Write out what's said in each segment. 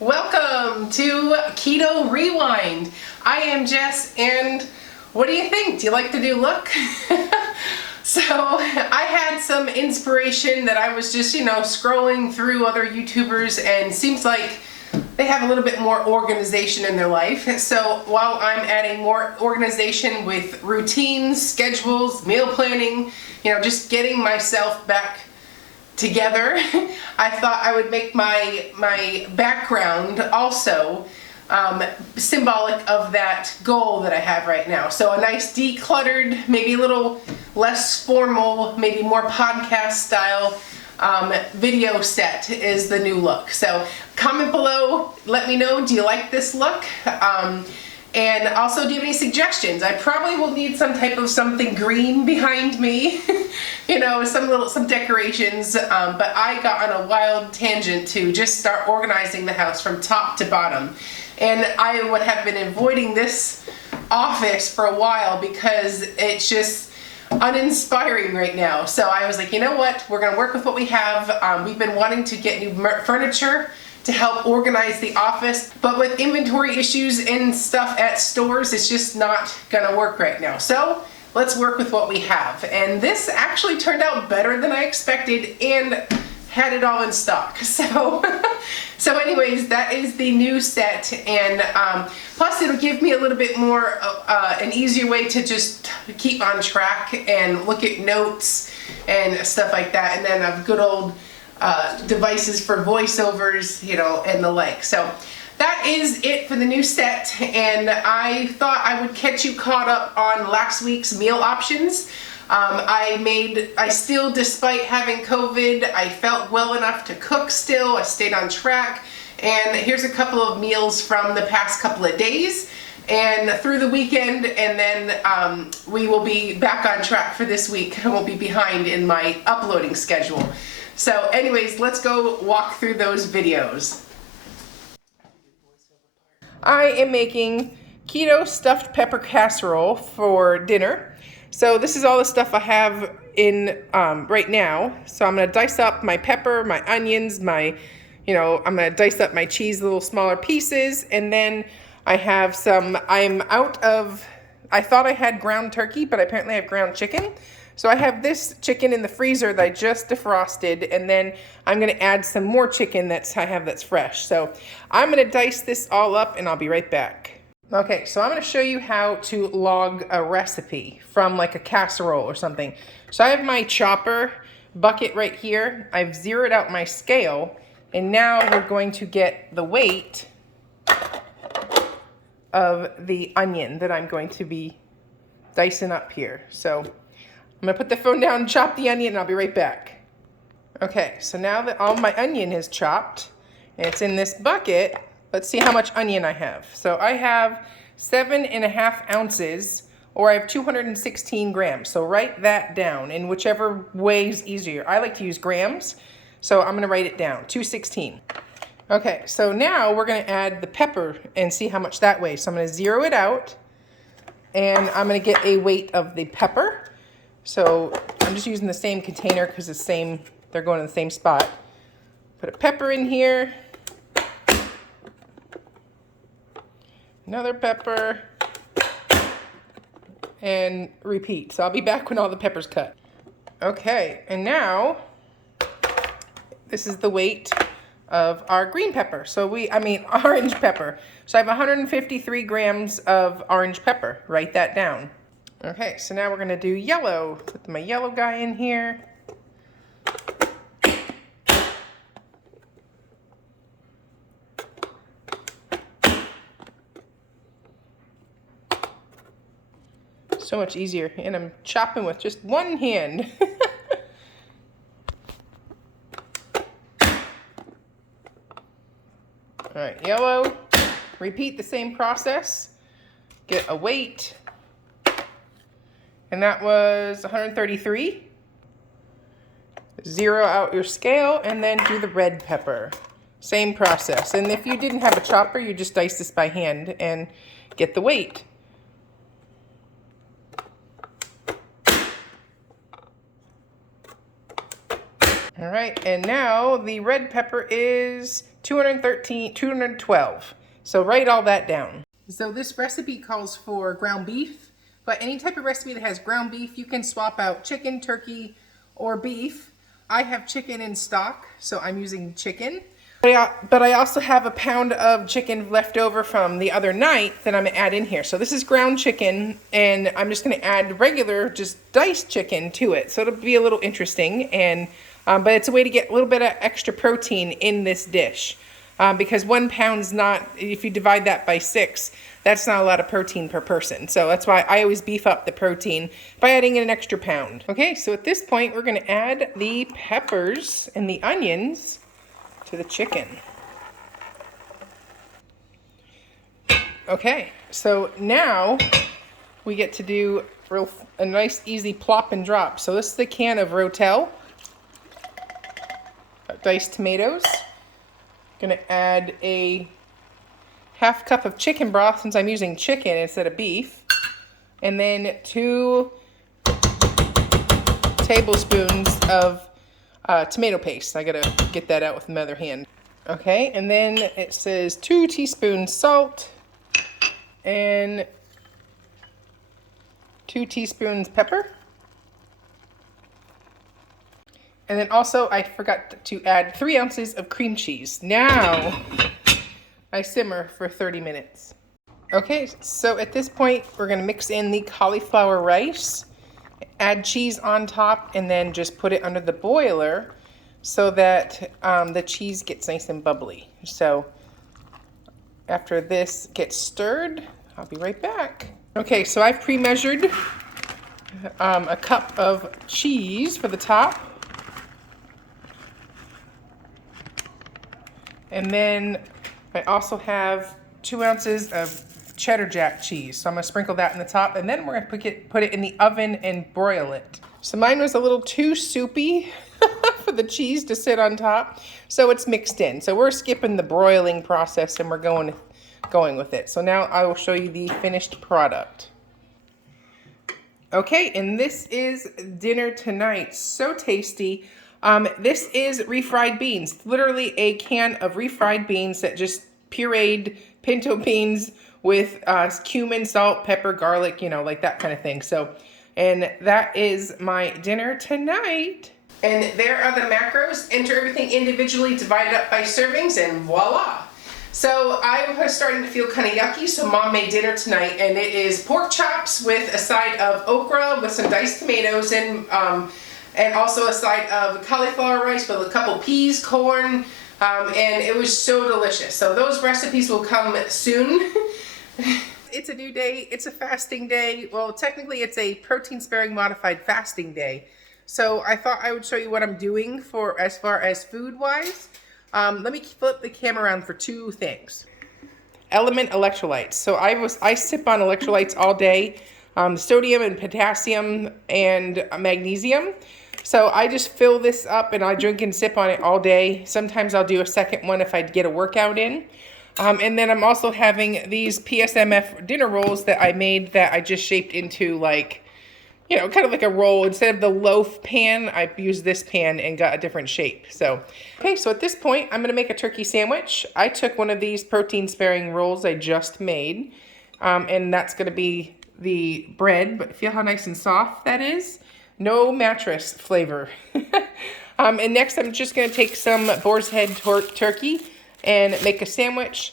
Welcome to Keto Rewind. I am Jess, and what do you think? Do you like the new look? So I had some inspiration that I was just, scrolling through other YouTubers, and seems like they have a little bit more organization in their life. So while I'm adding more organization with routines, schedules, meal planning, just getting myself back together, I thought I would make my background also symbolic of that goal that I have right now. So a nice decluttered, maybe a little less formal, maybe more podcast style video set is the new look. So comment below, let me know, do you like this look? And also, do you have any suggestions? I probably will need some type of something green behind me, some decorations, but I got on a wild tangent to just start organizing the house from top to bottom. And I would have been avoiding this office for a while because it's just uninspiring right now. So I was like, you know what? We're going to work with what we have. We've been wanting to get new furniture to help organize the office, but with inventory issues and stuff at stores, it's just not gonna work right now. So let's work with what we have. And this actually turned out better than I expected and had it all in stock. So anyways, that is the new set, and plus it'll give me a little bit more an easier way to just keep on track and look at notes and stuff like that, and then a good old devices for voiceovers, and the like. So that is it for the new set, and I thought I would catch you caught up on last week's meal options. I still, despite having COVID, I felt well enough to cook still. I stayed on track, and here's a couple of meals from the past couple of days and through the weekend, and then we will be back on track for this week. I won't be behind in my uploading schedule. So anyways, let's go walk through those videos. I am making keto stuffed pepper casserole for dinner. So this is all the stuff I have in right now. So I'm going to dice up my pepper, my onions, I'm going to dice up my cheese a little smaller pieces, and then I have I thought I had ground turkey, but apparently I have ground chicken. So I have this chicken in the freezer that I just defrosted, and then I'm going to add some more chicken that's fresh. So I'm going to dice this all up, and I'll be right back. Okay, so I'm going to show you how to log a recipe from like a casserole or something. So I have my chopper bucket right here. I've zeroed out my scale, and now we're going to get the weight of the onion that I'm going to be dicing up here. So I'm going to put the phone down, chop the onion, and I'll be right back. Okay, so now that all my onion is chopped, and it's in this bucket, let's see how much onion I have. So I have 7.5 ounces, or I have 216 grams. So write that down in whichever way is easier. I like to use grams, so I'm going to write it down, 216. Okay, so now we're going to add the pepper and see how much that weighs. So I'm going to zero it out, and I'm going to get a weight of the pepper. So I'm just using the same container because they're going to the same spot. Put a pepper in here. Another pepper. And repeat. So I'll be back when all the pepper's cut. Okay, and now this is the weight of our green pepper. Orange pepper. So I have 153 grams of orange pepper. Write that down. Okay, so now we're going to do yellow. Put my yellow guy in here. So much easier, and I'm chopping with just one hand. All right, yellow. Repeat the same process. Get a weight. And that was 133. Zero out your scale, and then do the red pepper. Same process. And if you didn't have a chopper, you just dice this by hand and get the weight. All right, and now the red pepper is 213, 212. So write all that down. So this recipe calls for ground beef, but any type of recipe that has ground beef, you can swap out chicken, turkey, or beef. I have chicken in stock, so I'm using chicken. But I also have a pound of chicken left over from the other night that I'm gonna add in here. So this is ground chicken, and I'm just gonna add regular, just diced chicken to it. So it'll be a little interesting, and but it's a way to get a little bit of extra protein in this dish. Because 1 pound's not, if you divide that by 6, that's not a lot of protein per person. So that's why I always beef up the protein by adding in an extra pound. Okay, so at this point, we're gonna add the peppers and the onions to the chicken. Okay, so now we get to do a nice easy plop and drop. So this is the can of Rotel, diced tomatoes. Gonna add a half cup of chicken broth since I'm using chicken instead of beef, and then 2 tablespoons of tomato paste. I gotta get that out with my other hand. Okay, and then it says 2 teaspoons salt and 2 teaspoons pepper. And then also I forgot to add 3 ounces of cream cheese. Now I simmer for 30 minutes. Okay, so at this point we're gonna mix in the cauliflower rice, add cheese on top, and then just put it under the boiler so that the cheese gets nice and bubbly. So after this gets stirred, I'll be right back. Okay, so I've pre-measured a cup of cheese for the top. And then I also have 2 ounces of cheddar jack cheese. So I'm gonna sprinkle that in the top, and then we're gonna put it in the oven and broil it. So mine was a little too soupy for the cheese to sit on top, so it's mixed in. So we're skipping the broiling process and we're going with it. So now I will show you the finished product. Okay, and this is dinner tonight. So tasty. This is refried beans, literally a can of refried beans that just pureed pinto beans with cumin, salt, pepper, garlic, you know, like that kind of thing. So, and that is my dinner tonight. And there are the macros. Enter everything individually, divided up by servings, and voila. So I was starting to feel kind of yucky, so Mom made dinner tonight, and it is pork chops with a side of okra with some diced tomatoes and also a side of cauliflower rice with a couple peas, corn, and it was so delicious. So those recipes will come soon. It's a new day. It's a fasting day. Well, technically it's a protein-sparing modified fasting day. So I thought I would show you what I'm doing for as far as food-wise. Let me flip the camera around for 2 things. Element electrolytes. So I sip on electrolytes all day. Sodium and potassium and magnesium. So I just fill this up and I drink and sip on it all day. Sometimes I'll do a second one if I get a workout in. And then I'm also having these PSMF dinner rolls that I made that I just shaped into, like, you know, kind of like a roll. Instead of the loaf pan, I used this pan and got a different shape. So, okay, so at this point, I'm gonna make a turkey sandwich. I took one of these protein-sparing rolls I just made, and that's gonna be the bread, but feel how nice and soft that is. No mattress flavor. And next I'm just gonna take some boar's head turkey and make a sandwich,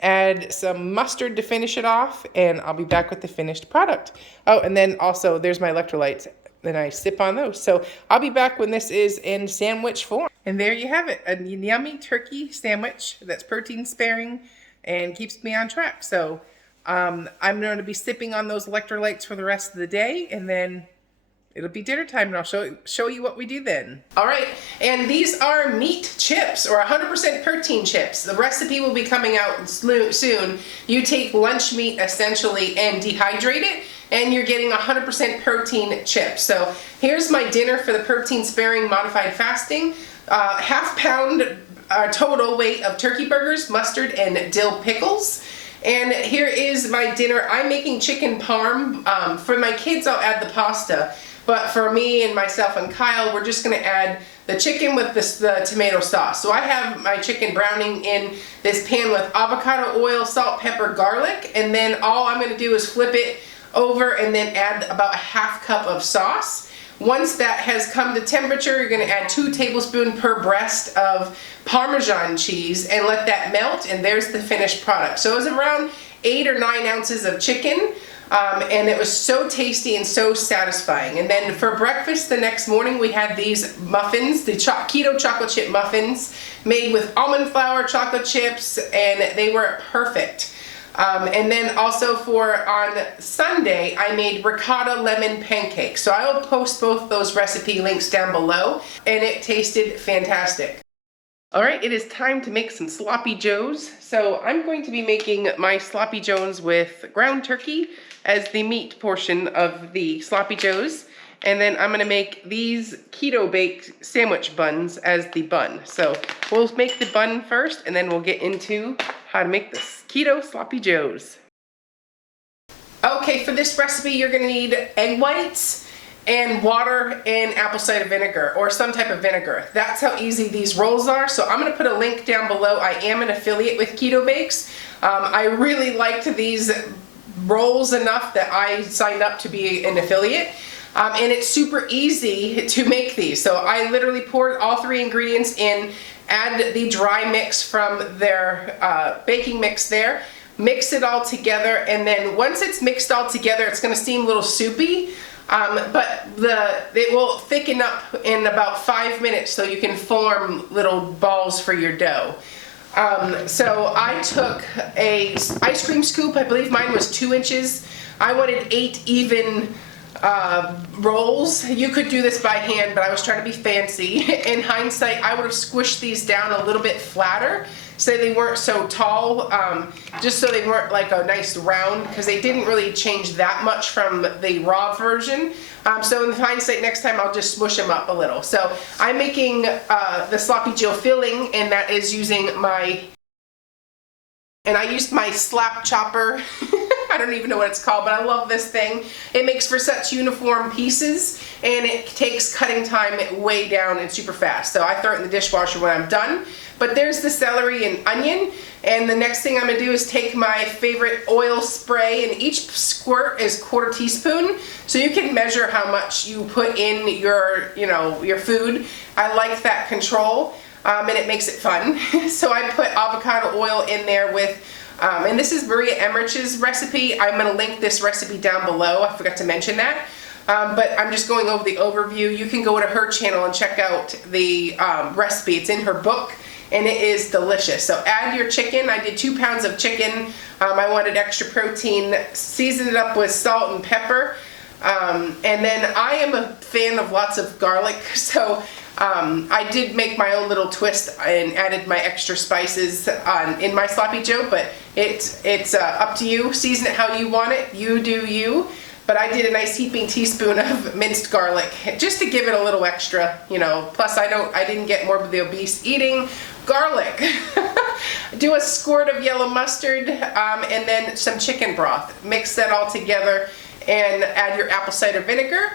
add some mustard to finish it off, and I'll be back with the finished product. Oh, and then also there's my electrolytes, then I sip on those. So I'll be back when this is in sandwich form. And there you have it, a yummy turkey sandwich that's protein sparing and keeps me on track. So I'm going to be sipping on those electrolytes for the rest of the day, and then it'll be dinner time, and I'll show you what we do then. All right, and these are meat chips, or 100% protein chips. The recipe will be coming out soon. You take lunch meat, essentially, and dehydrate it, and you're getting 100% protein chips. So here's my dinner for the protein-sparing modified fasting. Half pound total weight of turkey burgers, mustard, and dill pickles. And here is my dinner. I'm making chicken parm. For my kids, I'll add the pasta. But for me and myself and Kyle, we're just gonna add the chicken with the tomato sauce. So I have my chicken browning in this pan with avocado oil, salt, pepper, garlic, and then all I'm gonna do is flip it over and then add about a half cup of sauce. Once that has come to temperature, you're gonna add 2 tablespoons per breast of Parmesan cheese and let that melt, and there's the finished product. So it was around 8 or 9 ounces of chicken. And it was so tasty and so satisfying. And then for breakfast the next morning, we had these muffins, the keto chocolate chip muffins, made with almond flour, chocolate chips, and they were perfect. And then also on Sunday, I made ricotta lemon pancakes. So I will post both those recipe links down below, and it tasted fantastic. All right, it is time to make some sloppy joes. So I'm going to be making my sloppy joes with ground turkey as the meat portion of the sloppy joes. And then I'm gonna make these keto baked sandwich buns as the bun. So we'll make the bun first, and then we'll get into how to make this keto sloppy joes. Okay, for this recipe, you're gonna need egg whites and water and apple cider vinegar or some type of vinegar. That's how easy these rolls are. So I'm gonna put a link down below. I am an affiliate with Keto Bakes. I really liked these rolls enough that I signed up to be an affiliate. And it's super easy to make these. So I literally poured all 3 ingredients in, add the dry mix from their baking mix there, mix it all together, and then once it's mixed all together, it's gonna seem a little soupy. But it will thicken up in about 5 minutes so you can form little balls for your dough. So I took a ice cream scoop, I believe mine was 2 inches. I wanted 8 even rolls. You could do this by hand, but I was trying to be fancy. In hindsight, I would have squished these down a little bit flatter so they weren't so tall, just so they weren't like a nice round, because they didn't really change that much from the raw version. So in hindsight, next time I'll just smush them up a little. So I'm making the sloppy joe filling, and that is using I used my slap chopper. I don't even know what it's called, but I love this thing. It makes for such uniform pieces, and it takes cutting time way down and super fast. So I throw it in the dishwasher when I'm done. But there's the celery and onion, and the next thing I'm gonna do is take my favorite oil spray, and each squirt is 1/4 teaspoon. So you can measure how much you put in your food. I like that control, and it makes it fun. So I put avocado oil in there with and this is Maria Emmerich's recipe. I'm going to link this recipe down below. I forgot to mention that. But I'm just going over the overview. You can go to her channel and check out the recipe. It's in her book, and it is delicious. So add your chicken. I did 2 pounds of chicken. I wanted extra protein. Season it up with salt and pepper. And then I am a fan of lots of garlic. So I did make my own little twist and added my extra spices in my sloppy joe, but it's up to you. Season it how you want it. You do you. But I did a nice heaping teaspoon of minced garlic just to give it a little extra, Plus I didn't get morbidly obese eating garlic. Do a squirt of yellow mustard and then some chicken broth. Mix that all together and add your apple cider vinegar.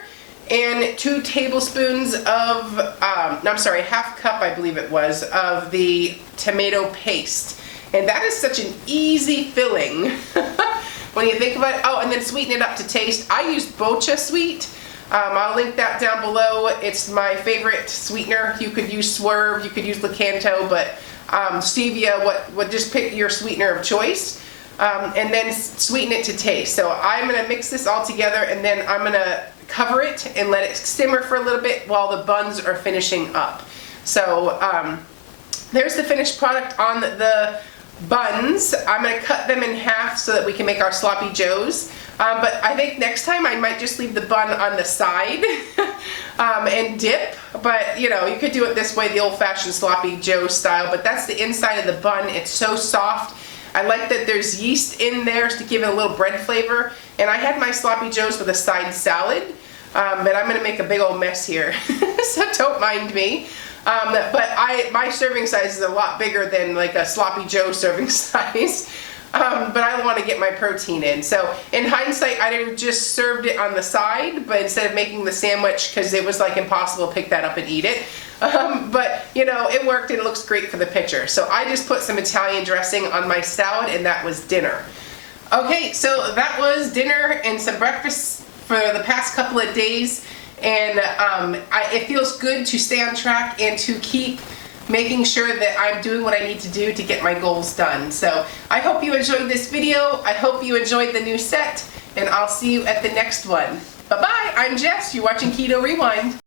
And 2 tablespoons of, half cup I believe it was, of the tomato paste. And that is such an easy filling when you think about it. Oh, and then sweeten it up to taste. I used bocha sweet. I'll link that down below. It's my favorite sweetener. You could use Swerve, you could use Lakanto, but stevia, just pick your sweetener of choice. And then sweeten it to taste. So I'm gonna mix this all together, and then I'm gonna cover it and let it simmer for a little bit while the buns are finishing up. So there's the finished product on the buns. I'm going to cut them in half so that we can make our sloppy joes. But I think next time I might just leave the bun on the side and dip. But you could do it this way, the old-fashioned sloppy joe style. But that's the inside of the bun. It's so soft. I like that there's yeast in there to give it a little bread flavor. And I had my sloppy joes with a side salad. But I'm going to make a big old mess here, so don't mind me. But my serving size is a lot bigger than like a sloppy joe serving size. but I want to get my protein in. So in hindsight, I'd have just served it on the side, but instead of making the sandwich, because it was like impossible to pick that up and eat it. But you know, it worked and it looks great for the picture. So I just put some Italian dressing on my salad, and that was dinner. Okay, so that was dinner and some breakfast for the past couple of days, and it feels good to stay on track and to keep making sure that I'm doing what I need to do to get my goals done. So I hope you enjoyed this video. I hope you enjoyed the new set, and I'll see you at the next one. Bye-bye. I'm Jess. You're watching Keto Rewind.